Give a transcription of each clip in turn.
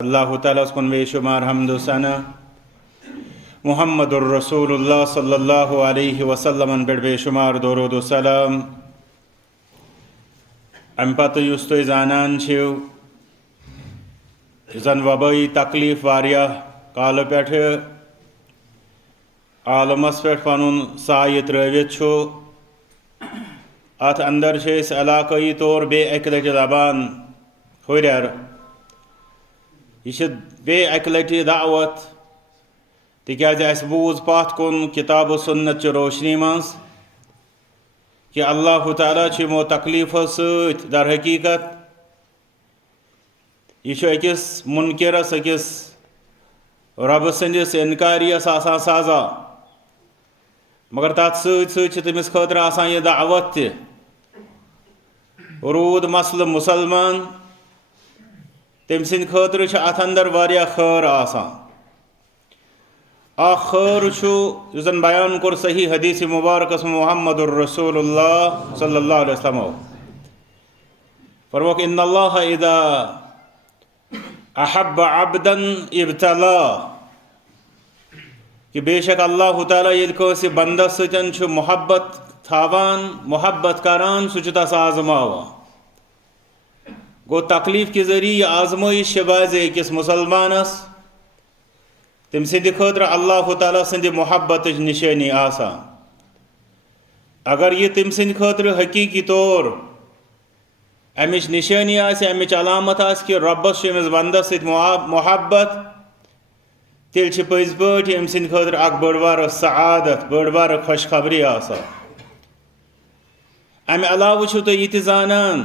अल्लाह ताला कुन बेशुमार हम्द सना मुहम्मदुर रसूलुल्लाह सल्लल्लाहु अलैहि वसल्लम पे बेशुमार दरूद व सलाम। अम पत युस तुम जानान जन वबाई तकलीफ वारिया काल पे आलमस पे पनुन साय त्रवित अत अंदर इलाकई तौर बे एक लट लबान हुरर यह बे एक लट दावत तिकाज बूज पत कुन किताब सुन्नत रोशनी मज कि अल्लाह ताला यमो तकलीफो सत दर हकीकत यह अकिस मुनकिरस अकिस रब सदिस इनकारियस आसान साजा, मगर तथ सत तमिस खतर आसान यह दावत रूद मसल मुसलमान तम सद खतर अत अंदर वारिया खैर आसान। खैर जन बयान कोर सही हदीस मुबारकस मुहम्मदुर रसूलुल्लाह सल्लल्लाहु अलैहि वसल्लम फरमाया इन्नल्लाह इज़ा अहब्ब अब्दन इब्तला कि बेशक अल्लाह ताला ये कंस बंदस सतन मोहब्बत थावान मोहब्बत करान सह तस आजमावान। गो तकलीफ के जरिए आजमाइश बाज अकिस मुसलमानस तम सद खतर अल्लाह ताला सद मोहब्बत निशानी आसान। अगर यह तम सद खतर हकीकी तौर अमिच निशानी अमिच अलामत कि रब्बस अमिस बंदस सद मोहब्बत तेल पज पे अम सद खतर अख बड़ बार सआदत बड़ बार खुशखबरी आसान। अमे अलाव तुम यह जानान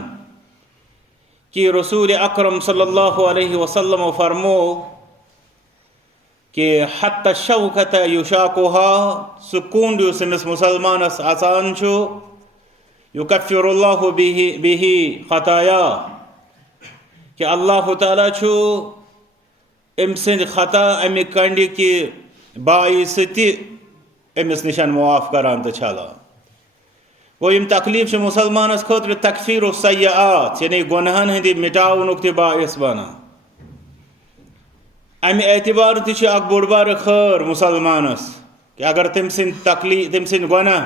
कि रसूल अकरम सल्लल्लाहु अलैहि वसल्लम फरमो कि हत्ता शौकत युशाकुहा सुकून अमिस मुसलमानस आसान युकफ्फिरुल्लाहु बिही खताया कि अल्लाह ताला अम सद खता अमि कंड कि बाइस अमिस निशान मुआफ करान तो छलान। गो यम तकलीफ मुसलमानस खतर तकफीर सय्यात यानी गुनहन हंद मिटावन बाइस बना। अमे एतबार तक बड़ बार खैर मुसलमानस कि अगर तम सद तकलीफ तम सद गुनाह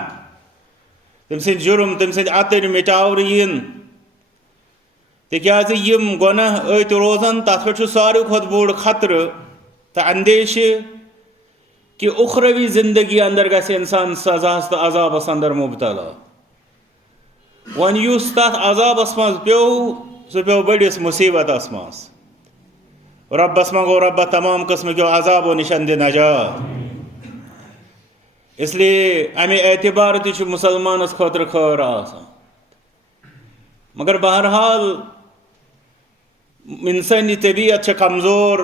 तम सद जुर्म तम सद अतर मिटावन इन तिकाज यम गुनाह अत रोजान तथ पे सारे खुद बोड़ खतर तो अंदेशे कि उखरवी जिंदगी अंदर गस इंसान सजास तो अजाबस अंदर मुबतला। वन युस तथ अजाबस मज पे सह पे बड़िस मुसीबतस मज रब्बस मंगो रब्बा तमाम कस्म के अजाबो निशन दे नजात। इसलिए अमे एतबार तक मुसलमानस खतर खैर आसान। मगर बहरहाल इंसानी तबीयत कमजोर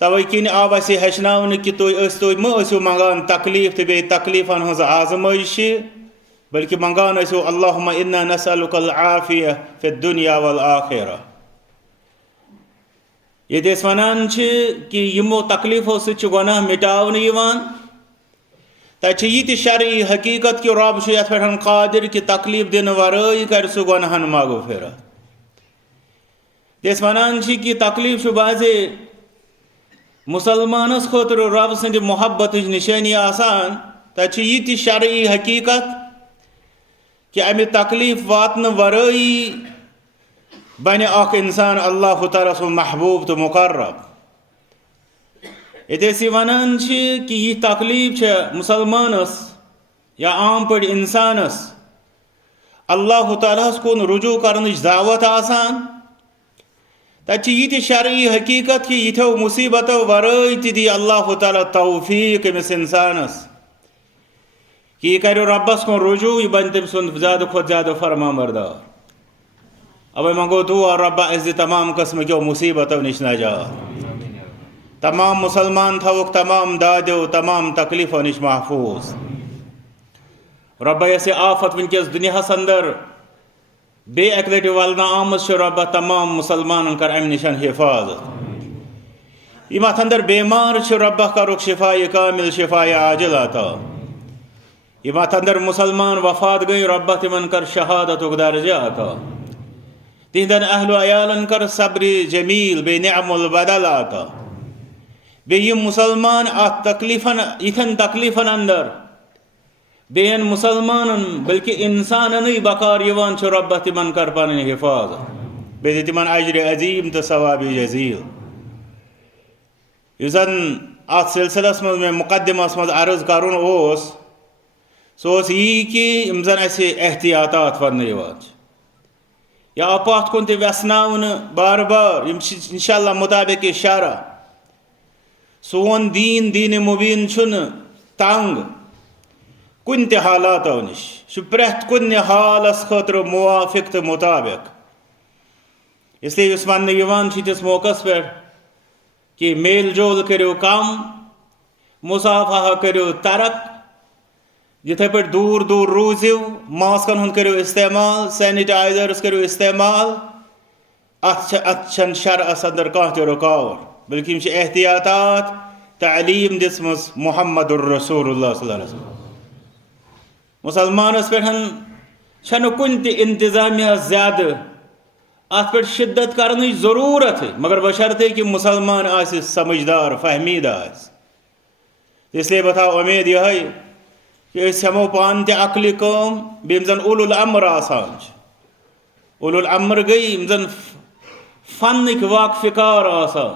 तवे किन आव हेचन कि तुम मो मंगान तकलीफ तो बे तकलीफन हज आजमाइश बल्कि मंगान अल्लाहुम्मा इन्ना नसअलुकल आफिया फिद दुनिया वल आखिरा। ये वनान कि यमो तकलीफों सह गुनाह मिटावन तक यह शरई हकीकत कि रब ये पे कादिर कि तकलीफ दिन वराई कर सह गुनाहन मगफिरत। दिस वनान कि तकलीफ बाजे मुसलमानस खतर रब सद मोहब्बत निशानी आसान तक यह शरई हकीकत कि अमे तकलीफ वातन वराई बने अख इंसान अल्लाह ताला सुन महबूब तो मुकर्रब। ये वनान कि यह तकलीफ मुसलमानस या आम पे इंसानस अल्लाह ताला कुन रुजू करन दावत आसान तक यह शरई हकीकत कि यथो मुसीबत वराई दी अल्लाह ताला तौफीक अमिस इंसानस कि यह कर रब्बस कुन रुजू यह बन तम सुन ज्यादा खुद ज्यादा फरमाबरदार। अब मंगो दुआ रब्बा इज़्ज़ तमाम कस्म के मुसीबतों निश नजात तमाम मुसलमान थवक तमाम दादो तमाम तकलीफों निश महफूज। रब्बा ऐसे आफत वनकस दुनियास अंदर बे एक लट वलना आमद रब्बा तमाम मुसलमान कर अम निशन हिफाजत। यम अत अंदर बेमार रब्बा करुक शिफाए कामिल शिफाए आजिल अता। यम अत अंदर मुसलमान वफात गई रब्बा तिमन कर शहादत दर्जा अता। तिहदन अहलो अयालन कर सब्र जमील बे निअमुल बदल आता बे यम मुसलमान अत तकलीफन इथन तकलीफन अंदर बेन मुसलमान बल्कि इंसान बकार यवान छ रब तिमन कर पन हिफाजत बे तिमन अजर अजीम तो सवाब जजील युजन अत सिलसिलस मज में मुकदमस मज अर्ज करुन ओस सो यी कि यम जन अस एहतियातात वन या पात कुन ते व्यसनावन बार बार इंशाअल्लाह मुताबिक शरा सोन दीन दीन मुबीन छुन तंग कुन ते हालातो निश प्रेथ कुन हालस खतर मुवाफिक तो मुताबिक इसलिए इस वन इस मौकस पे कि मेल जोल करो कम मुसाफा करो तरक जिथे पे दूर दूर रूजो मास्कन हुंद करो इस्तेमाल सैनिटाइजर्स करो इस्तेमाल अच्छन शर अंदर कह तो रुकावट बल्कि एहतियातात तालीम दिसमस मुहम्मदुर रसूलुल्लाह सल्लल्लाहु अलैहि वसल्लम मुसलमानस पे कुन ते इंतजामिया ज्यादा अत पे शिद्दत करने जरूरत है मगर बशर्ते कि मुसलमान आसि समझदार फहमीदा इसलिए बताओ उम्मीद यह कि हमो पान ते अकल कम बेम जन उलुल अम्र आसान उलुल अम्र गई जन फन वाकफिकार आसान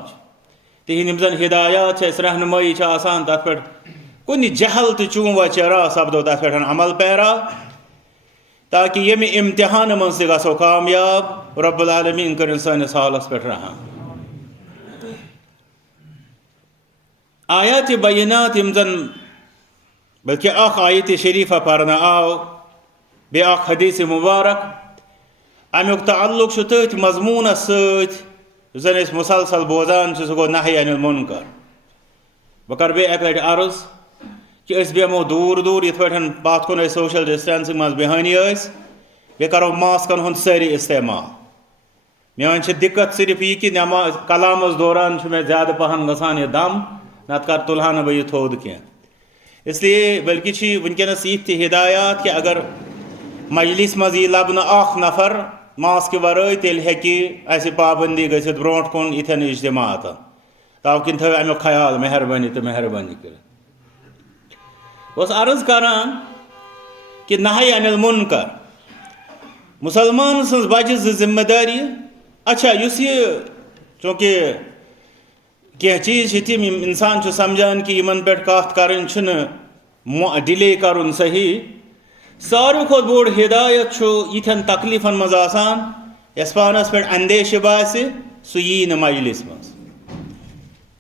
तिहन जन हिदायत रहनुमाई आसान तथ पे कुन जहल तो चूम चरा सपदो तथ पे अमल पैरा ताकि यम इम्तिहान मन से गो कामयाब रब्बुल आलमीन कर सानिस हालस पे रहम आयत बैनात यम जन बल्कि अख आयत शरीफा पढ़ना आओ बे अख हदीस मुबारक अमुक ताल्लुक तथ मजमून सन मुसलसल बोजान सह गो नही अनिल मुनकर बह कर बे एक लट अर्ज कि बेमो दूर दूर इत पे पात कुन सोशल डिस्टेंसिंग मज बेहानी बे करो मास्कन हुंद सारी इस्तेमाल मेन दिक्कत सिर्फ यह कि नमाज कलामस दौरान मे ज्यादा पहन गसान यह दम नत कर तुलहा न बह थोद कह इसलिए बल्कि वनकस ये हिदायत कि अगर मजलिस मज यह लबन अख नफर मास्क वराई तेल हे पाबंदी गसित ब्रोट कुन इथन इज्तिमात ताकि थो अमुक ख्याल मेहरबानी तो मेहरबानी कर बस अर्ज करान कि नही अनिल मुनकर मुसलमान सज बच जिम्मेदारी अच्छा युस यह चूँकि कह चीज तम इंसान समझान कि इन पे कत कर डिले कर सही सारे खुद बोड़ हिदायत यन तकलीफन मज यस पानस पे अंदेश बास सह यी न मजलिस मज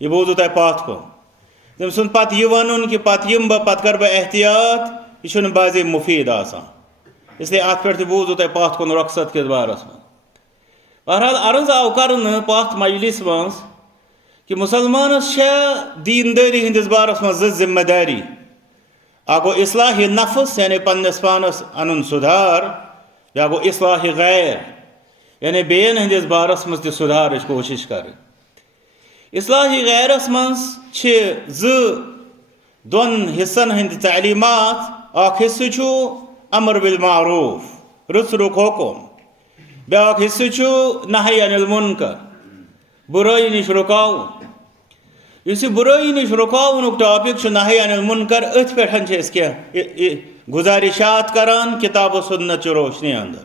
यह बोजू तुम पत कुन तम सुन पत यह वन कि पत यम बह कर बह एहतियात यह बाजे मुफीद आसान इसलिए अत पे बोजू तुम पत कुन रखसत किस बारस मज बहरहाल अर्ज आव कर पत मजलिस मज कि मुसलमान दीनदारी हंदिस बारस मज जिम्मेदारी आ गो इस्लाह नफ्स यानी पन्नस पानस अन सुधार या गो इस्लाह गैर यानी बेन हंदिस बारस मज सुधार कोशिश कर इस्लाह गैरस मज दोन हिस्सन हंद तालीमात अख हिस्सु अमर बिल मारूफ रुस रुख हुकुम ब्या हिस्सु नही अनिल मुनकर बुराई निश रुकावन इस बुराई निश रुकावन टॉपिक नही अनिल मुनकर अथ पे क्या गुजारिशात करान किताब सुन्नत रोशनी अंदर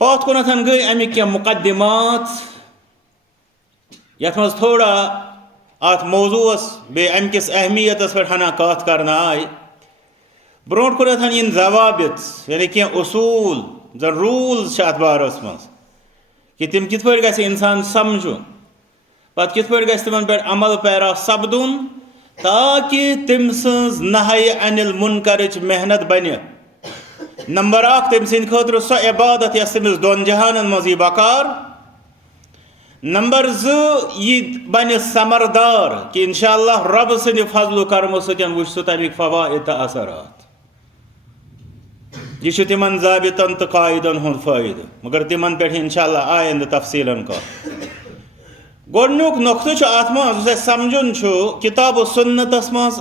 पत कुन गई अमिक क्या मुकदमात यथ मज थोड़ा अत मौजूस बे अमकिस अहमियत पे हना कत कर आय ब्रोट कुन इन जवाबित यानी क्या उसूल जन रूल्स अत बारस मज कि तम कित पे गि इंसान समझुन पत कित पे गि तिमन पे अमल पैरा सपदुन ताकि तम सज नही अनिल मुनकर मेहनत बन नंबर अख तम सद खतर सो इबादत यस तमिस दोन जहानन मज यह बकार नंबर यह बन समरदार कि इंशाअल्लाह रब सद फजल करमो सतन वुच सह तमिक फवाइद तो असरात यह तिमन जाबितन तो कायदन हुंद फायद मगर तिमन पे इंशाअल्लाह आयंद तफसीलन कर गोडनुक नुक्त अत मज समझुन किताब सुन्नतस मज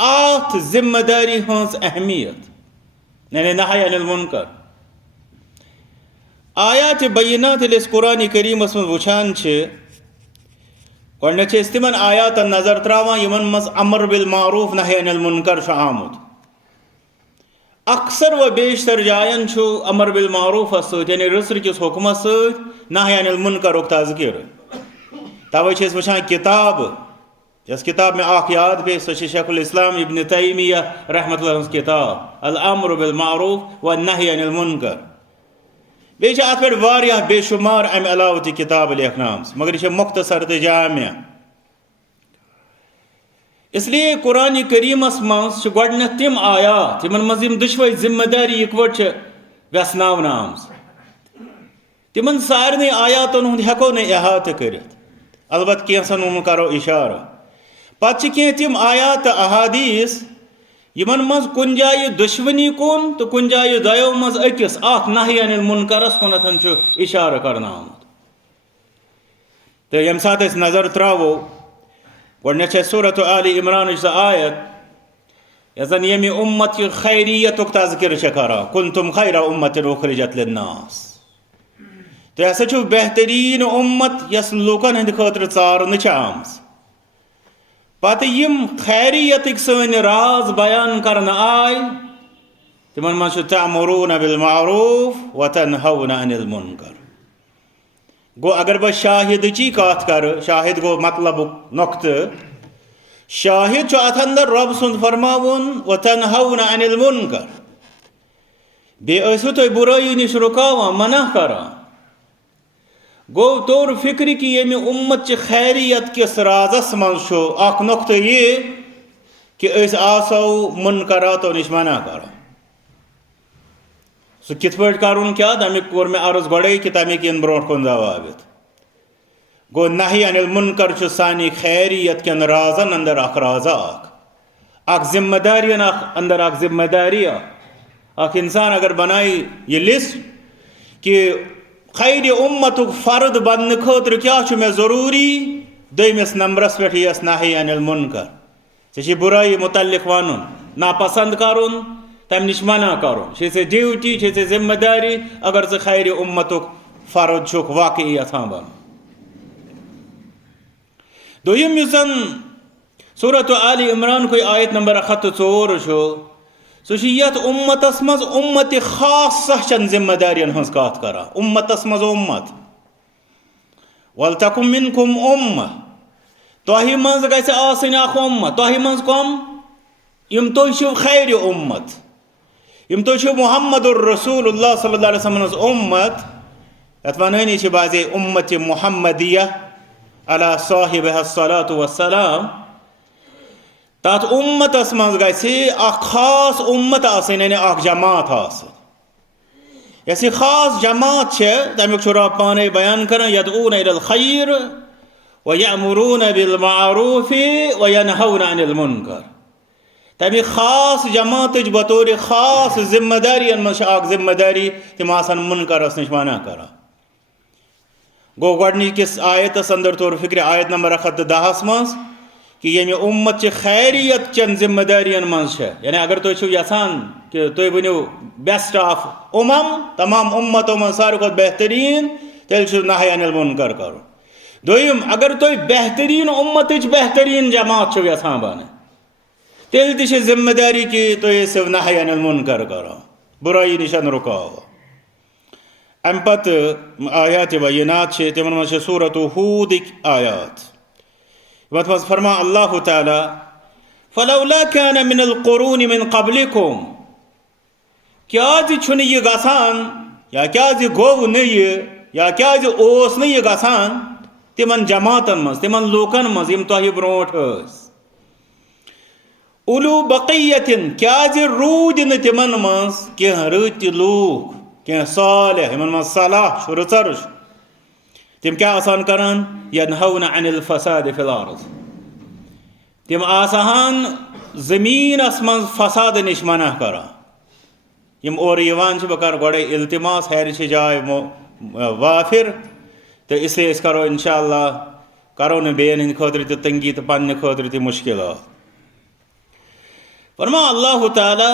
अत जिम्मेदारी हज अहमियत यानी नही अनिल मुनकर आयात बैनात कुरान करीमस मज वुचान गो तिमन आयातन नजर त्रावान यमन मज अमर बिल मारूफ नही अनिल मुनकर आमुत। अक्सर व बेशतर जायन अमर बिल मारूफ यानी रसर किस हुक्मस नही अनिल मुनकर तज़किर। तवे वुचान किताब यस किताब में याद पे सो शेखुल इस्लाम इब्न तैमिया रहमतुल्लाह हंस किताब अल अम्र बिल मारूफ व नही अनिल मुनकर। बेच अत पे वारियाह बेशुमार अम अलाव ति किताब लेखनाम मगर यह मुख्तसर तो जामिया। इसलिए कुरान करीमस मज गो तिम आयात यमन मज दुशवै जिम्मेदारी इकवट व्यसनावन आम तिमन सारे आयातन हुंद हेको न अहात कर अलबत् कैसन करो इशारा। पत् तिम आयात अहादीस यमन मज कुन जाय दुश्मनी कुन तो कुन जाय दयो मज अकिस नही अनिल मुनकरस कुन इशारा करना आमुत। तो यम सात नजर त्रावो गो सूरत आल इमरान आयत यन यम उम्मत की खैरियत तज़किर करा कुंतुम खैरा उम्मत उखरिजत लिन्नास। तो यह बेहतरीन उम्मत यस लूकन हंद खतर चारन आमज। पत यम खैरियत सन राज बयान करन आय तिमन मज तअमुरून बिल मारूफ व तनहौना अनिल मुनकर। गो अगर बह शाहिद ची कत कर शाहिद गो मतलब नुक्त शाहिद अत अंदर रब सुंद फरमावन व तनहौना अनिल मुनकर। बे तुम बुराई निश रुकावा मना करा। गो तौर फिक्र कि यम उम्मत खैरियत किस राजस मज नुक्त ये कि आसो मुनकरातो निश मना करा। सह कित करुन क्या तमिक कोर मे अर्ज गोड़े कि तमिक इन ब्रोट कुन जवाब गो नही अनिल मुनकर सानी खैरियत कन राजन अंदर राजा जिम्मेदारी अंदर जिम्मेदारी इंसान अगर बनाई ये लिस्ट कि खैर उम्मत फर्द बन खतर क्या मे जरूरी दमिस नंबरस पे यस नही अनिल मुनकर ऐ बुराई मुतल्लिक वन नापसंद करुन तम निश मना करुन से ड्यूटी से जिम्मेदारी अगर से खैर उम्मत फर्द छुक वाकई यथान बन। दोयम युसन सूरत आल इमरान को आयत नंबर 104 सह यत उम्मतस मज उम्मत खास चन जिम्मेदारियन हंस कत करा उम्मतस मज उम्मत वल तकुम मिनकुम उम्मह तोहि मज गछ आसनि अख उम्मत तोहि मज कम यम तो खैर उम्मत यम तो मुहम्मदुर रसूलुल्लाह सल्लल्लाहु अलैहि वसल्लम उम्मत यत वनानी बाजे उम्मत मुहम्मदिया अला साहिबहा सलातु वस्सलाम तथ उम्मतस मज गछ खास उम्मत यानी जमात यस खास जमात तमिक रब पाने बयान कर यदऊन इलल खैर व यअमुरून बिल मारूफ व यनहौना अनिल मुनकर। तमि खास जमात बतौर खास जिम्मेदारियन मज जिम्मेदारी तिम मुनकरस निश मना करा। गो गोडनिकिस आयतस अंदर तौर फिक्र आयत नंबर 110 मज कि यम उम्मत खैरियत चन जिम्मेदारियन मज यानी अगर तुम यसान कि तुम वनो बेस्ट ऑफ तमाम उम्मतों मज सारे खुद बेहतरीन तेल नही अनिल मुनकर कर। दोयम अगर तुम बेहतरीन उम्मत बेहतरीन जमात यसान बन तेल ति जिम्मेदारी कि तुम नही अनिल मुनकर करो बुराई निशन रुकाव। अम पत आयात बैनात तिमन मज सूरत हूद आयात वत मज फरमा अल्लाह ताला फलौला कान मिनल कुरून मिन क़ब्लिकुम क्या यह गसान या क्या गो न या क्या ओस न यह गसान तिमन जमातन मज तिमन लूकन मज यम तोहि ब्रोट उलू बक़ियतिन क्या रूद न तिमन मज कह रत लूक कह सालिह यमन मज सलाह रुचर तिम क्या आसान करान यनहौना अनिल फसाद फिल अर्ज़ तिम आसान ज़मीनस मज फसाद निश मना करा। यम और यवान बह कर गोड़े इल्तिमास हैर जाय वाफिर तो इसलिए करो इंशाअल्लाह करो न बेन हंद खतर तंगी तो पन्ने खतर मुश्किल। फरमा अल्लाह ताला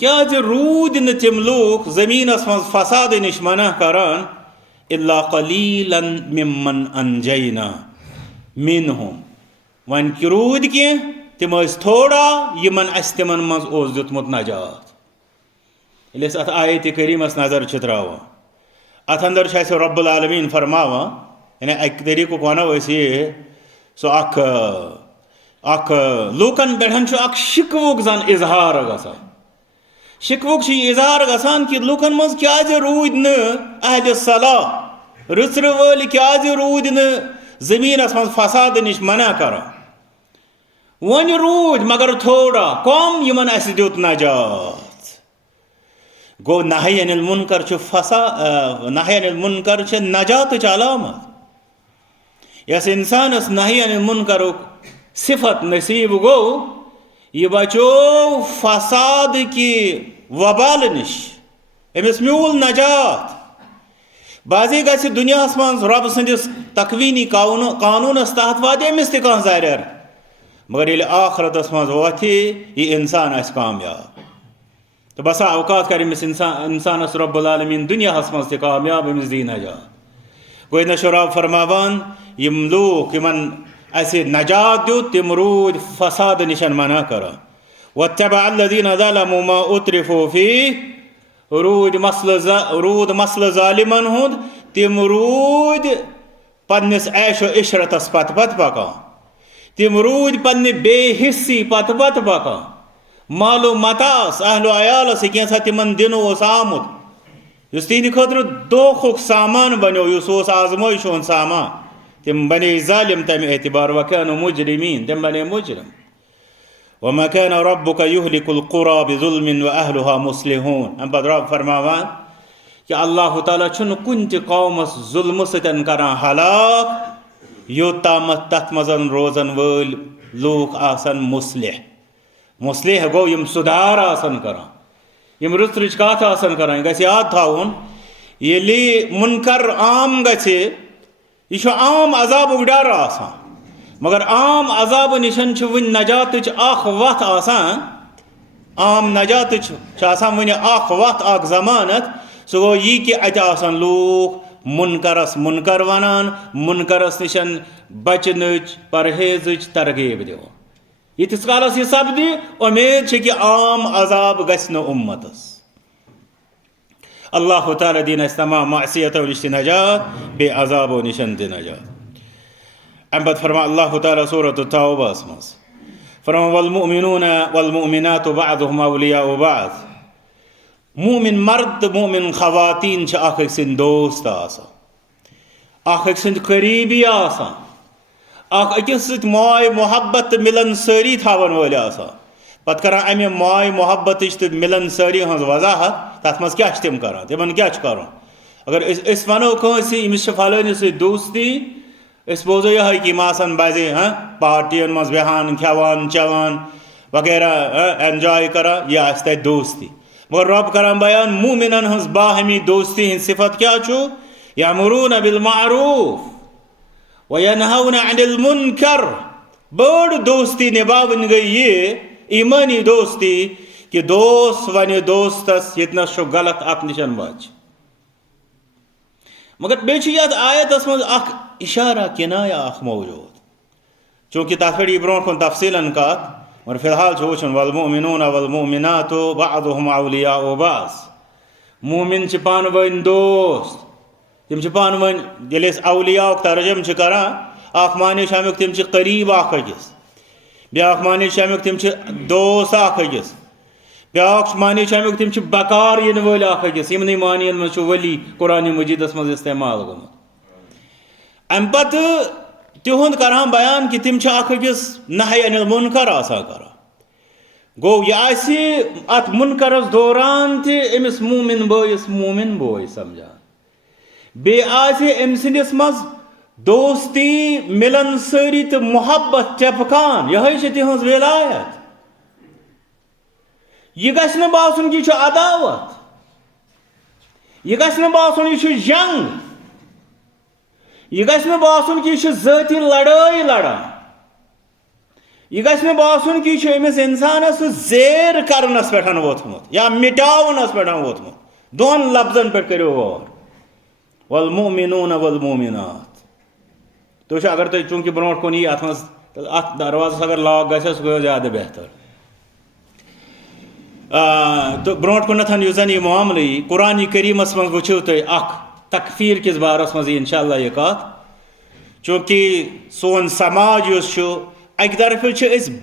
क्या रूद न तिम लूक जमीनस मज फसाद निश मना करान इल्ला कलीलन मिम्मन अंजैना मिनहुम वन कि रूद कि तिम थोड़ा यमन अस तिमन मज ओस दितमुत नजात। ये अत आयत करीमस नजर त्रावान अत अंदर रब्बुल आलमीन फरमावान यानी अक तरीक़ुक वनो ये सो अख लूकन पे शिकवुक जन इजहार गसान शिकवुक इजहार गसान कि लूकन मज क्या रूद न अहल सलाह रुचर वल क्या रूद न जमीनस मज फसाद निश मना करान वन रूद मगर थोड़ा कम यमन अस दित नजात। गो नही अनिल मुनकर नही अनिल मुनकर नजात अलामत यस इंसानस नही अनिल मुनकर सिफत नसीब गो यह बचो फसाद की वबाल निश अमिस म्यूल नजात। बाजी गि दुनिया मज रब सदिस तकवीनी कानूनस तहत वादे अमिस तह ज़र मगर ये आखरतस मज वथि यह इंसान कामयाब तो बसा अवकात कर इंसानस रब्बुल आलमीन दुनिया मज कामयाब अमिस दी नजात। गो न रब फरमावान यम लूक यमन अस नजात दुत तिम रूद फसाद निशन मना करान वत्तबअ अल्लज़ीना ज़लमू मा उत्रिफू फीह रूद मसल ज़ालिमन हुंद तिम रूद पन्निस ऐशो इशरतस पत पकान तिम रूद पन्ने बेहिस्सी पत पकान मालो मतास अहलो अयालस कैसा तिमन दिन आमुत तिहद खतर दोखुक सामान बनो यह आजमाइश हुंद सामान तिम बने जालिम तम एतबार वकानु मुजरिमीन तिम बने मुजरिम। वमा कान रब्बुक युहलिकुल कुरा बिजुल्मिन व अहलुहा मुस्लिहून अम पद रब फरमावान कि अल्लाह ताला छुन कुन त कौमस जुल्म सतन करान हलाक योतामत तथ मजन रोजन वल लूक आसन मुस्लिह गो यम सुधार आसन करान यम रुच रुच कथ आसन करान गछ याद थाउन येली मुनकर आम गछे यह आम अजाबुक डर आसान मगर आम अजाब निशन वन नजात वत आसान आम नजात वन वत जमानत सो गो यह कि अत आसान लूक मुनकरस मुनकर वनान मुनकरस निशन बचन परहेज तरगीब दिवान यीतिस कालस यह सपदि उम्मीद कि आम अजाब गस न उम्मतस अल्लाह ताला दीन तमाम मासियतों निश नजात बे अजाबों निशन दि नजात। अम पद फरमा अल्लाह ताला सूरत तौबस मज फरमा वल्मुमिनून वल्मुमिनातु बअदुहुम औलियाउ बअद मोमिन मर्द मोमिन खवातीन अख सिंद दोस्त अख सिंद करीबी अख अकिस सत माय मोहब्बत मिलन सारी थावन वल पत कर अमे माय मोहब्बत तो मिलन सारी हज वजाहत तथ मज क्या तम कर तिमन क्या कर अगर वनो कमिस फलानिस दोस्ती बोजो यह कि आसान बजे पार्टियन मज बेहान खेवान चवान वगैरह एंजॉय कर यह तथ दोस्ती मगर रब करान बयान मोमिनन हज बाहमी दोस्ती हिंद सिफत क्या यअमुरून बिल मारूफ व यनहौन अनिल मुनकर बड़ दोस्ती निभावन गई ये ईमानी दोस्ती कि दोस्त वन दोस्तस यतनस गलत अत निशन बच मगर बे आयतस मज इशारा किनाया मौजूद चूँकि तथ पे ब्रो कुन तफसीलन कत और फिलहाल वुचन वल्मुमिनून वल्मुमिनातु बअदुहुम औलियाउ बअद मोमिन पान वन दोस्त तिम पान वन ये औलियाउक तर्जम करान मानिश अमुक तिम करीब अकिस ब्या मानिश अमुक तिम दोस्त अकिस ब्या मानिश अमुक तिम बकार इन वल अकिस यमन मानियन मज वली कुरान मजीदस मज इस्तेमाल गोमुत अम पत तिहुंद करान बयान कि तिम अकिस नही अनिल मुनकर कर गो यह अत मुनकरस दौरान तमिस मोमिन बोय समझान बे अम सिंदिस मज दोस्ती मिलन सारी तो मोहब्बत टपकान यह तिहज विलायत यह गछ न बासन कि अदावत यह गछ न बासन यह जंग यह गछ न बासन कि यह ज़ाती लड़ाई लड़ान यह गि बासन कि अमिस इंसानस जेर करनस पे वोथमुत या मिटावनस पे वोथमुत दोन लफ्जन पे करो गौर वल्मुमिनून वल्मुमिनात तो अगर तुम चूंकि ब्रोट कुन यी अत दरवाज़ अगर लॉक गो सह ज़्यादा बेहतर तो ब्रोट कुन जन यह मामल यी कुरान करीमस मज वो तुम तकफीर किस बारस मज इंशाअल्लाह यह कत चूंकि सोन समाज अक तरफ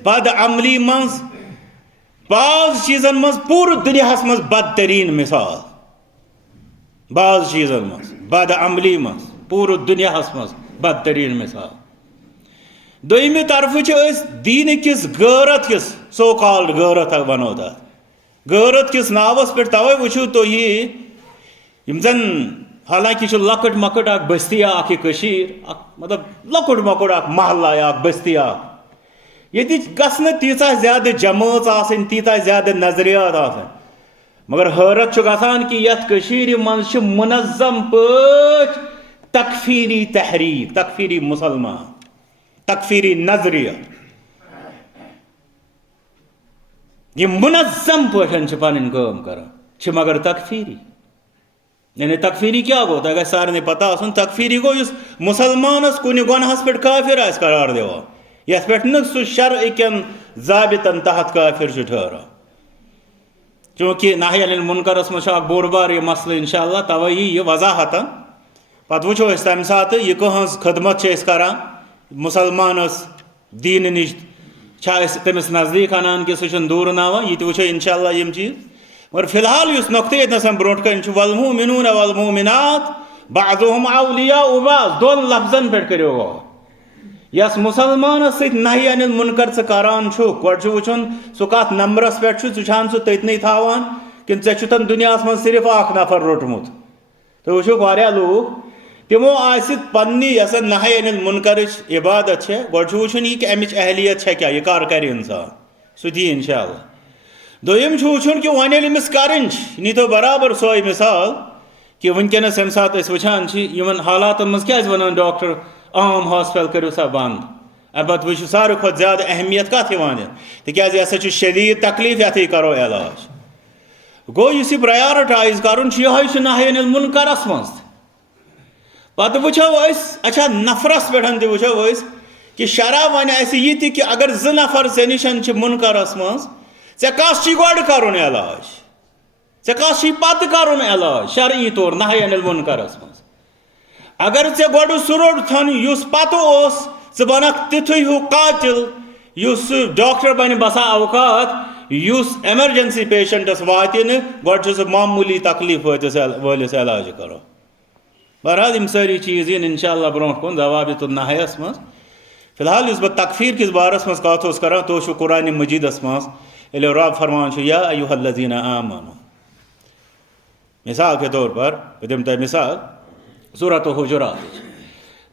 बद अमली मज बाज चीज़न मज पूरे दुनियास मज बदतरीन मिसाल बाज चीज़न मज बद अमली मज पूरे दुनियास मज बदतरीन मिसाल दोयमि तरफ दीन किस गैरत किस सो कॉल्ड गैरत वनो गैरत किस नावस पे तवे वो तो यम जन हालांकि लकट मकट बस्ती मतलब लकुट मकुट महल्ला बस्ती ये गसन तीचा ज्यादा जमात आसन तीता ज्यादा नजरियात आसन मगर हैरत गसान कि यथ मज मुनज़्ज़म पट तकफीरी तहरीक तकफीरी मुसलमान तकफीरी नजरिया ये मुनज़्ज़म पन काम कर मगर तकफीरी यानी तकफीरी क्या गो अगर सारे पता आसन तकफीरी गो मुसलमानस कुन गुनहस पे काफिर आस करार दिवान यथ पे सह शरअ कन ज़ाबितन तहत काफिर ठहरान चूँकि नही अनिल मुनकरस मज बोड़ बार यह मसल इंशाअल्लाह तवे यह वजाहत पत वो तम सात यह कहज खदमत करान मुसलमानस दीन निश तमिस नज़दीक अनान कि सह दूर नावान यह वो इंशाअल्लाह यम चीज़ मगर फिलहाल इस नुक्ते ये ब्रोट कन वल्मुमिनून वल्मुमिनात बाज़ुहुम औलियाउ बाज़ दोन लफ्जन पे करो गौर यस मुसलमान सही अनिल मुनकर करान गोड वुचन सह कत नंबरस पे चान सह ततन थावान कि ऐन दुनिया मज सिर्फ अख नफर रोटमुत तो वो वारिया लूख तमो पन्नी यस नही अनिल मुनकर इबादत गोड वुचन यह कि अमिच अहलियत क्या यह कर इंसान सह दी इंशाअल्लाह दोयम वुचन कि वन अमिस कर नी तो बराबर सोई मिसाल कि वनकस यम सात वुचान हालात मज क्या वन डॉक्टर आम हॉस्पिटल करो सा बंद अब वो सारे खुद ज्यादा अहमियत कत तिकाज यह शदीद तकलीफ ये करो इलाज गो इस प्रायोरिटाइज कर नही अनिल मुनकरस मज पत वो अच्छा नफरस पे वो कि शरा वन यह कि अगर ज नफर ऐ निशन मुनकरस मज ऐ कस गोड कर इलाज ऐ कस पत कर इलाज शरई तौर नही अनिल मुनकरस मज अगर ऐ गोड सह रोटन युस पत बन तिथु हूँ कातिल डॉक्टर बन बसा अवकात युस एमरजेंसी पेशेंटस वात गोड मामूली तकलीफ वलिस इलाज करो बहरहाल यम सारी चीज़ इंशाअल्लाह ब्रोट कुन ज़वाबित नहयस मज फिलहाल इस बह तकफीर किस बारस मज कत कर तो कुरान मजीदस मज ये रब फरमान या अय्युहल्लज़ीना आमनू मिसाल के तौर पर दिम तह मिसाल सूरत हुजुरात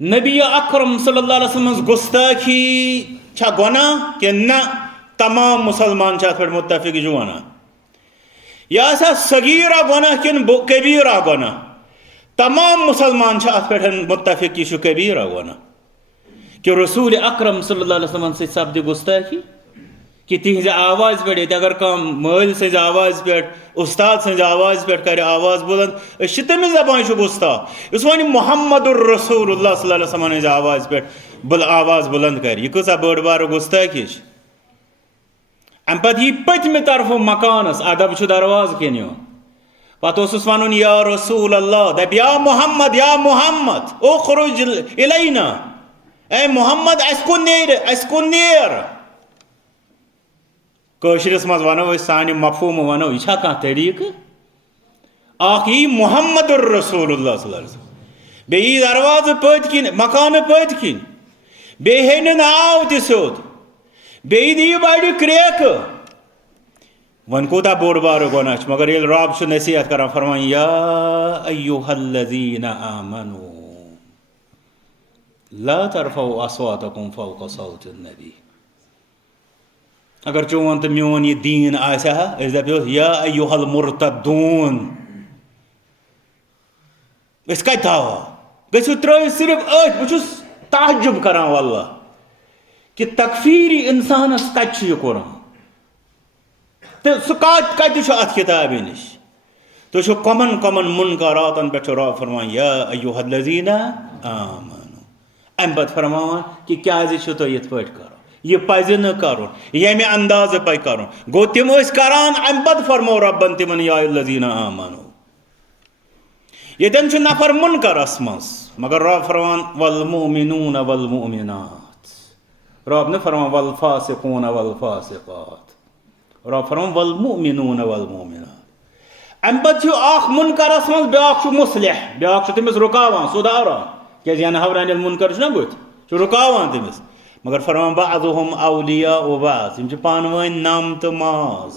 नबी अकरम सल्लल्लाहु अलैहि वसल्लम गुस्ताखी छा गुनाह कि न तमाम मुसलमान पे मुत्तफिक वना यह सगीरा गुनाह कि कबीरा गुनाह तमाम मुसलमान पे मुत्तफिक यह कबीरा गुनाह कि रसूल अकरम सल्लल्लाहु अलैहि वसल्लम से सपद गुस्ताखी कि तिज आवाज़ पे अगर कम मल सज आवाज़ पे उस्ताद सज आवाज़ पे कर आवाज़ बुलंद तमिस दपान गुस्ता इस वन मुहम्मदुर रसूलुल्लाह सल्लल्लाहु अलैहि वसल्लम आवाज़ पे आवाज़ बुलंद कर यह कसा बड़ बार गुस्ताखी अम पे यह पतम तरफ मकानस अदब दरवाज कन पत वन या रसूल अल्लाह दप या मोहम्मद उखरुज इलैना ए मोहम्मद अस कुन नेर कशिरस मज वनो सान मफहूम वनो यह कह तरीक यी मुहम्मदुर रसूलुल्लाह सल्लल्लाहु अलैहि वसल्लम बे दरवाज पत किन मकान पत किन बे हे नाव त सोद बे दी बड़ क्रेक वन कूता बोड़ बार गुनाह मगर ये रब नसीहत कर फरमान या अय्युहल्लज़ीना आमनू ला तरफऊ अस्वातकुम फौक़ सौतिन नबी अगर चोन तो मोन यह दीन दपो या अय्युहल मुर्तदून कत गो त्र सिर्फ बस तहजुब करान वल्लाह कि तकफीरी इंसानस कत यह कुरान तो सह कत अत किताब नश तो कमन कमन मुनकरातन पे रब फरमान या अय्युहल्लज़ीना आमनू अम पत फरमान कि क्या तो ये पे करो यह पज न कर यमे अंदाज पे कर गो तिम करान अम पत फरमो रबन तिमन या अय्युहल्लज़ीना आमनू यतन नफर मुनकरस मज मगर रब फरमान वल मुमिनून वल मुमिनात रब न फरमान वल फासिकून वल फासिकात रब फरमान वल मुमिनून वल मुमिनात अम पे मुनकरस मज ब्या मुसलिह ब्या तमिस रुकावान सुधारान क्या हवरान मुनकर ना बुत रुकावान तमिस मगर फरमान बाज़ुहुम औलिया बाज़ पान वन नम तो माज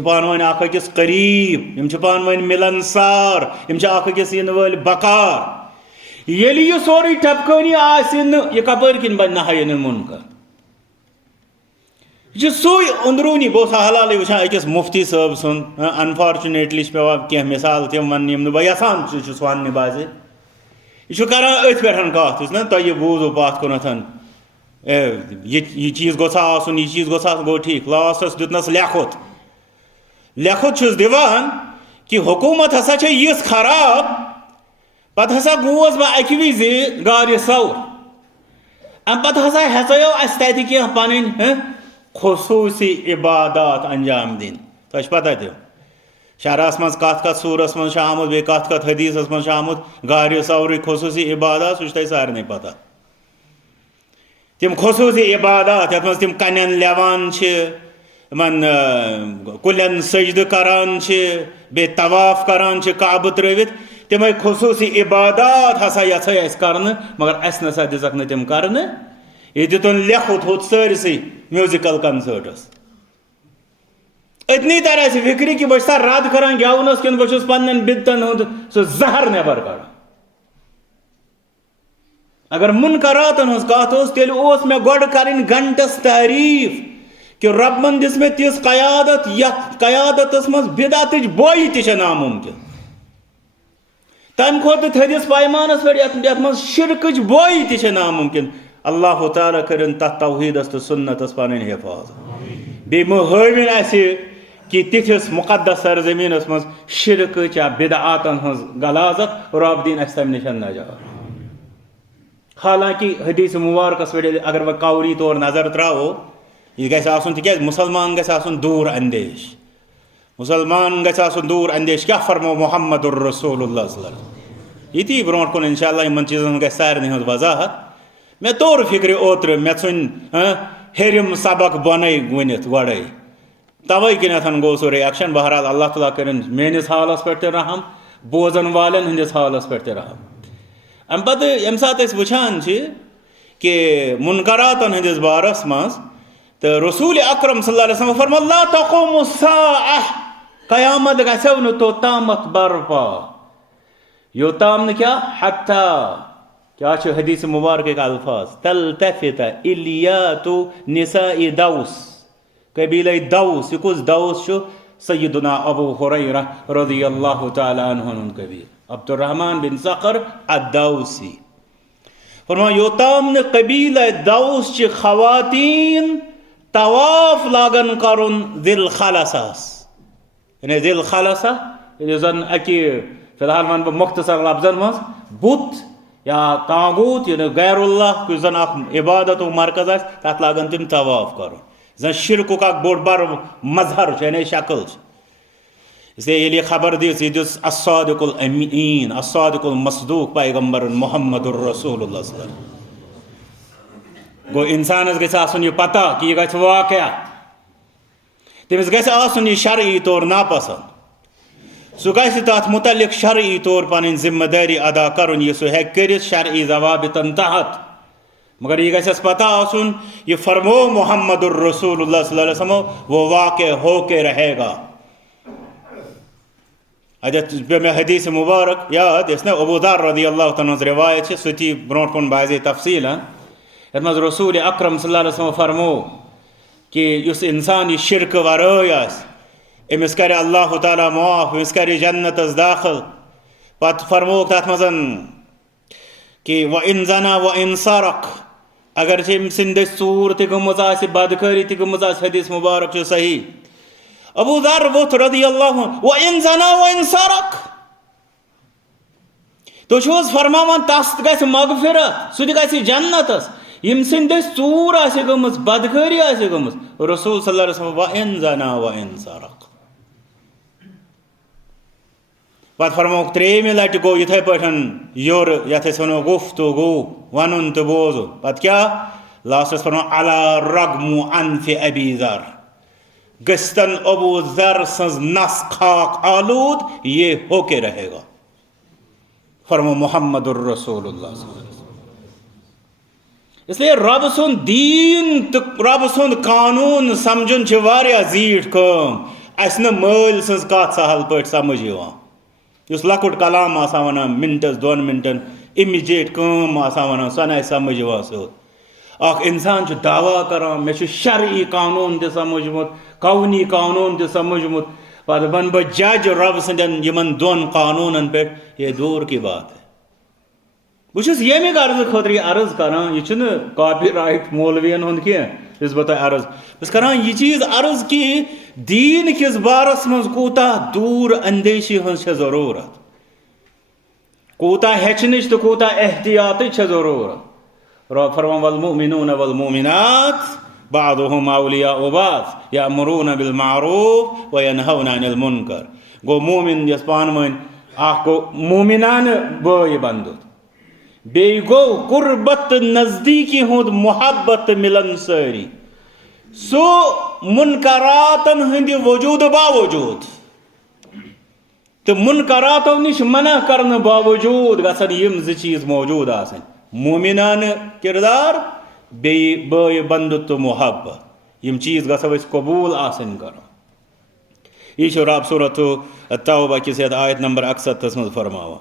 पान वन अकिस करीब पान वन मिलनसार अकिस इन वल बकार ये सोरे टपकनी यह कपर किन बन नहयन मुनकर यह सुई अंदरूनी बो हलाल वुचान अकिस मुफ्ती साहब सुन अनफॉर्चुनेटली पे कह मिसाल तम वन बह यसान वन बाज यह करान अथ पे कत ना तुह बूजो पत कुन यह चीज गोसा आसन यह चीज गोसा गो ठीक लास्टस दुतनस लेखुत लेखुत दिवान कि हुकूमत हसा यीस खराब पत हसा गोस बह अक विज गार सौर अम पत हसा हेचो अस तत पन खुसूसी इबादत अंजाम दिन तुझ पता तो शरहस मज कत कत सूरस मज आमुत बे कत कत हदीसस मज आमुत गार सौर खुसूसी इबादत सह तुझ सारे पता तिम खुसूसी इबादत ये मज तिम कन लेवान मन कुलन सजद करान बे तवाफ करान काब त्रित तमें खुसूसी इबादत हसा ये कर मगर अस नसा दिजक न तम कर यह दितन लेखुत होत सरसै म्यूजिकल कंसर्टस इतनी तरह से फिक्री कि बह रद करान गेवनस कि बस पन्न बिदतन हूं सह जहर नबर कड़ अगर मुनकरातन हज कत तेल मे गोड कर घंटस तारीफ कि रबन दिस मे तिस कयादत कयादतस मज बिदत बोई ति नामुमकिन तम खुद थदिस पैमानस पे मज शिरक बोई ति नामुमकिन अल्लाह ताला कर तौहीदस तो सुन्नतस पन हिफाजत बे हविन कि तिथिस मुकद्दस सरजमीनस मज शिरक या बिदआतन हज गलाजत रब दिन तम निश नजात हालांकि हदीस मुबारकस पे अगर वह कौरी तौर नजर त्रावो यह गसन तिक मुसलमान गसन दूर अंदेश मुसलमान गसन दूर अंदेश क्या फरमो मोहम्मद रसूलुल्लाह ये ब्रोट कुन इंशाअल्लाह इन चीजन ग सारे हज वजाहत मे तोर फिक्र ओत्र मे चुन हेरिम सबक बन वनित गड़े तवे किन गो सो रिएक्शन बहरहाल अल्लाह ताला कर मेनिस हालस पे रहम बोजन वालन हंदिस हालस पे रहम अम पे यम सात वुचान कि मुनकरातन हंदिस बारस मज तो रसूल अकरम सल्लल्लाहु अलैहि वसल्लम फरमाया ला तक़ूमु साअह क़यामत गसो न तोतामत बरपा योताम न क्या हत्ता क्या हदीस मुबारक के अल्फाज तलतफित इलियातु निसाई दौस कबीला दौस यह कुछ दौस सय्यदुना अबू हुरैरा रज़ियल्लाहु तआला अन्हु कबीर अब्दुर्रहमान बिन सखर अद-दौसी फरमाया योताम न कबीला दौस च खवातीन तवाफ लागन करुन दिल खलसस यानी दिल खलसा जन अकि फिलहाल वन बह मुख्तसर लफ्जन मज बुत या तागूत यानी गैरुल्लाह कुछ जन इबादत मरकज तथ लागन तम तवाफ कर जन शिरकुक बोड़ बार मजहर यानी शक्ल इसलिए ये खबर दी अस्सादिकुल अमीन अस्सादिकुल मसदूक पैगम्बर मोहम्मदुर रसूलुल्लाह गो इंसानस गसन यह पता कि यह गि वाक़या तमिस गसन यह शरई तौर नापसंद सह गि तथ मुतलिक शरई तौर पन जिम्मेदारी अदा कर सह हे शरई जवाबितन तहत मगर यह गस पता आसन यह फरमो मोहम्मदुर रसूलुल्लाह सल्लल्लाहु अलैहि वसल्लम वो वाक़ होके रहेगा पे मे हदीस मुबारक याद इस अबू ज़र रज़ियल्लाहु तआला रिवायत सह ब्रोट कुन बाज़े तफसील ये मज रसूल अकरम सल्लल्लाहु अलैहि वसल्लम फरमो कि युस इंसान यह शिरक वराय अमिस कर अल्लाह ताला माफ अमिस कर जन्नतस दाखिल पत फरमो तथ मज कि व इन जना व इन सरक अगर सिंद चूर तमज बदकारी तमज हदीस मुबारक सही अबू दर वोथ रदी अल्लाह वो इन जना वो इन सरक तो फरमान तस ग मगफिरत सह ग जन्नतस यम सिंद चूर गमज बदकारी गमज रसूल सल्लल्लाहु अलैहि वसल्लम व इन जना व इन सरक पे फरमो त्रेम लट गो इथे पे योर ये वो गुफ्तगू वन तो बोज पे क्या लास्टस फरमा अला रगमु अनफ अबी ज़र गस्तन अबू ज़र सज नस खाक आलूद ये होके रहेगा फरमा मोहम्मदुर रसूलुल्लाह। इसलिए रब सुन दीन तो रब सुन कानून समझन जीठ कम अस मल सज कत सहल पे समझ उस लकुट कलाम वन मिनटस 2 मिनटन इमीजिएट कम वन सह ना समझ सत इंसान दावा करान मे शरई कानून त समझमुत कौनी कानून त समझमुत पे बन बह जज रब सदन 2 कानूनन पे ये दूर की बात है। बस ये अर्ज खतर अर्ज करान यह कॉपी राइट मौलवियन हुंद कह इस बता अर्ज बस करान यह चीज अर्ज कि दीन किस बारस मज कूता दूर अंदेशी हज जरूरत कूता हेचनिश तो कूता एहतियात जरूरत। रब फरमान वल मुमिनून वल मुमिनात बादुहुम औलियाउ बाद यामुरून बिल मारूफ व यनहौना अनिल मुनकर गो मोमिन यस पान मन गो मोमिनान बय बंदुत बे गो कुर्बत नजदीकी हुंद मोहब्बत मिलन सारी सो मुनकरातन हंद वजूद बावजूद तो मुनकरातों निश मना करने बावजूद गसन यम ज चीज मौजूद आसन मोमिनान किरदार बे बय बंदुत मोहब्बत यम चीज गसन कबूल आसन कर यह रब सूरत तौबा किस आयत नंबर 61 मज फरमावा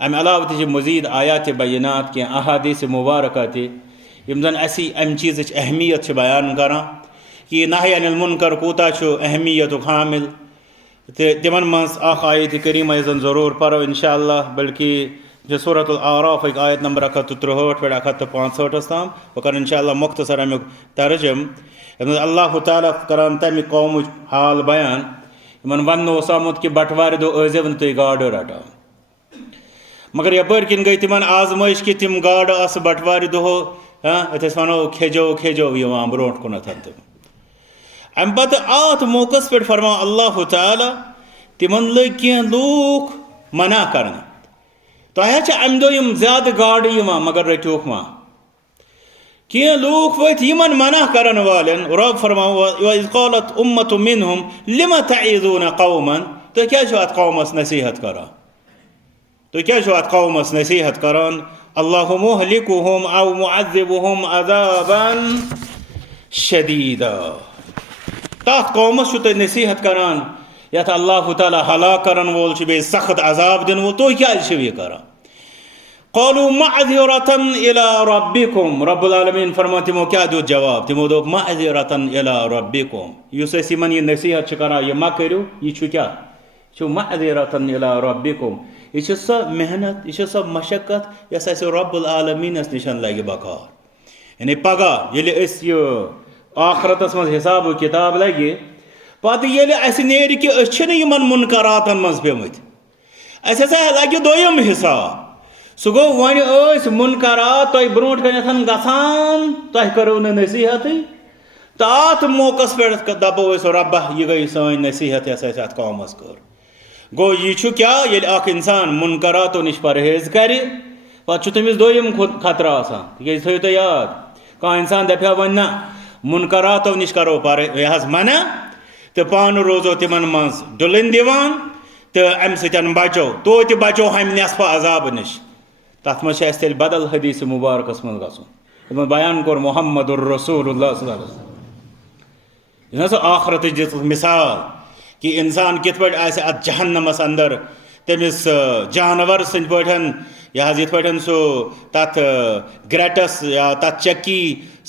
अम अलाव ति मजीद आयात बैनात के अहादीस मुबारक तम जन अम चीज़ अहमियत बयान करान कि नही अनिल मुनकर कूता अहमियत हामिल तो तिमन मज आयत करीमा जन ज़रूर पढ़ो इंशाअल्लाह बल्कि जो सूरत आराफ आयत नंबर 163 पे 165 ताम वह कर इंशाअल्लाह मुख्तसर अमुक तर्जम अल्लाह ताला करान तमि कौम हाल बयान इन वन आमुत कि बटवार दो ऐजव तुम गाड़ रटा मगर यपर किन गई तिमन आजमाइश कि तिम गाड़ आस बटवार दो अस वनो खेजो खेजो ब्रो कुन तम अम पे आत मौकस पे फरमा अल्लाह ताला तिमन लग कह लूख मना कर तह अम दम ज्यादा गाड़ मगर रटूख मा कह लूख वत यमन मना करन वालन रब फरमा क़ालत उम्मतु मिनहुम लिमा तईज़ून कौमन तो क्या अत कौमस नसीहत करा तो क्या अत कौमस नसीहत करान अल्लाहु मुहलिकुहुम औ मुअज़्ज़िबुहुम अज़ाबन शदीदा तथ कौमस तुम नसीहत करान यथ अल्लाह ताला हलाक करन वोल बे सख्त अजाब दिन वो तो क्या करान क़ालू मअज़िरतन इला रब्बिकुम रब्बुल आलमीन फरमा तिमो क्या दो जवाब तिमो दो मअज़िरतन इला रब्बिकुम युस यमन यह नसीहत करान यह मा करो यह क्या मअज़िरतन इला रब्बिकुम यह सो मेहनत यह सो मशक्कत यस रब्बुल आलमीनस निशन लगे बकार यानी पगह ये आखरतस मज हिसाब किताब लगे पे ये कि मुनकरातन मज पेमत अस लगे दोयम हिसाब सह गो वन मुनकरात तुम ब्रो कन गसान तुम करो नसीहत तथ मौकस पे दपो रब्बा यह गई सन नसीहत अत कौमस कर गो यह क्या ये इंसान मुनकरातों नश परहेज कर पे तमिस दोयम खतरा आसान थो तो याद कह इंसान दपा वन ना मुनकरातों नश करो पर मना तो पान रोजो तिमन मज डुलन दिवान तो अम सतन बचो तो बचो हम नस्फ अजाब नश तथ मज तेल बदल हदीस मुबारकस मज गन बयान कोर मोहम्मदुर रसूलुल्लाह सल्लल्लाहु अलैहि वसल्लम सो आखरत दिस मिसाल कि इंसान कित पे अत जहन्नमस अंदर तमिस जानवर सद पे यह पे सो तथ ग्रेटस या तथ चक्की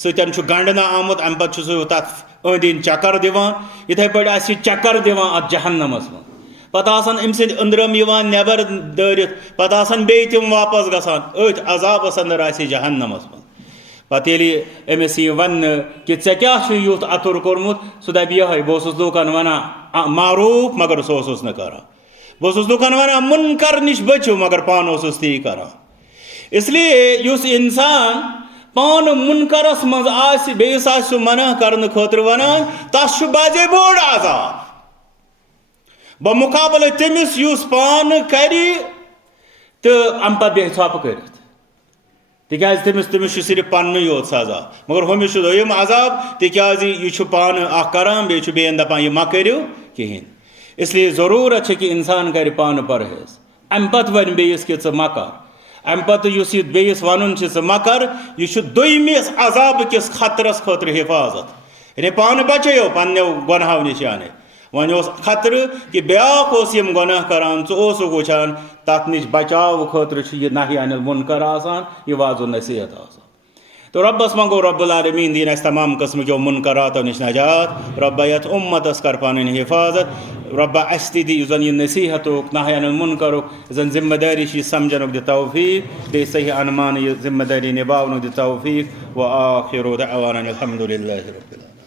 सतन गंडना आमुत अम पे सह तथ अंद चक्कर दिवान इथे पे चक्कर दिवान अत जहन्नमस मज पता अम सद अंदरम नबर दरित पता बे तम वापस गसान अथ अजाबस अंदर जहन्नमस मज पत्त अमिस वन कि क्या यूथ अतुर कोर्मुत सह दप ये बह लूकन वनान मारूफ मगर सह न कर बह लूकन वनान मुनकर नश बचो मगर पान ती कर इसलिए युस इंसान पान मुनकरस मज बेस मना कर खुद वनान तस बाजे बोड़ आजाब बमुकाबल तमिस युस पान कर तो अम पे बे थप कर तिकाज तमिस सिर्फ पन्न योत सजा मगर हमिस दोयम अजाब तिकाज यह पान करान बेन दपान यह मा करो कहें इसलिए ज़रूरत है कि इंसान कर पान परहेज अम पत वन बेस कि मा कर अम पत बेस वन मा कर यह दोयमिस अजाब किस खतरस खतर हिफाजत यानी पान बचो पन्नो गुनाहों निश वन खतर कि ब्याक गुनाह करान ोस वुचान तथ नश बचाव खतर यह नाहि अनिल मुनकर आसान यह वाज़ो नसीहत आसान तो रब्बस मंगो रब्बुल आलमीन दीन तमाम कस्म के मुनकरातों निश नजात रब्बा यत उम्मतस कर पान हिफाजत रब्बा अस्ति दी जन यह नसीहत नाहि अनिल मुनकर जन जिम्मेदारी समझन दि तौफीक बे सही अनुमान यह जिम्मेदारी निभावन दि तौफीक व आखिरु दअवाना अल्हम्दुलिल्लाहि रब्बिल आलमीन।